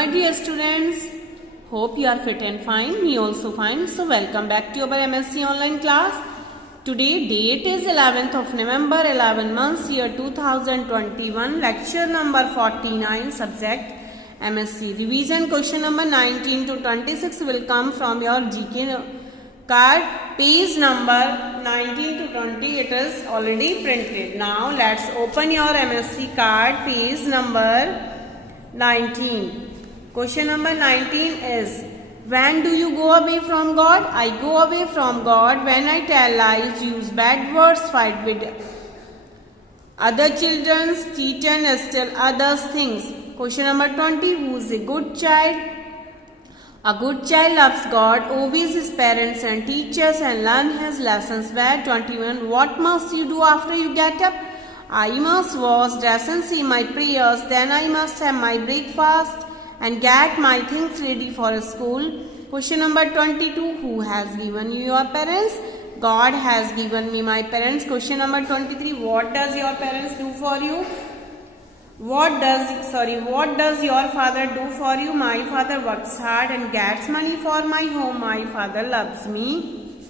my dear students, hope you are fit and fine, me also fine. So welcome back to our MSc online class. Today date is 11th of November, 11 months, year 2021, lecture number 49, subject MSc. Revision question number 19 to 26 will come from your GK card, page number 19 to 20, it is already printed. Now let's open your MSc card, page number 19. Question number 19 is, when do you go away from God? I go away from God when I tell lies, use bad words, fight with other children, cheat and steal others' things. Question number 20, who is a good child? A good child loves God, obeys his parents and teachers and learns his lessons well. 21, what must you do after you get up? I must wash, dress and say my prayers, then I must have my breakfast and get my things ready for school. Question number 22, who has given you your parents? God has given me my parents. Question number 23, what does your parents do for you? What does your father do for you? My father works hard and gets money for my home. My father loves me.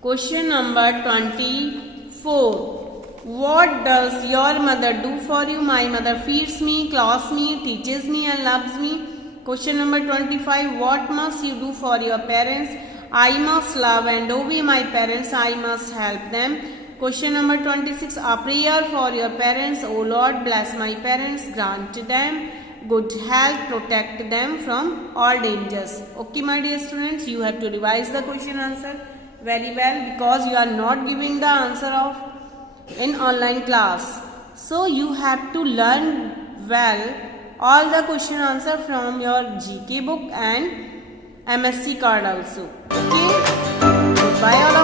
Question number 24. What does your mother do for you? My mother feeds me, clothes me, teaches me and loves me. Question number 25. What must you do for your parents? I must love and obey my parents. I must help them. Question number 26. A prayer for your parents. O Lord, bless my parents, grant them good health, protect them from all dangers. Okay, my dear students, you have to revise the question answer very well because you are not giving the answer of in online class. So you have to learn well all the question answer from your GK book and MSc card also. Okay, goodbye all.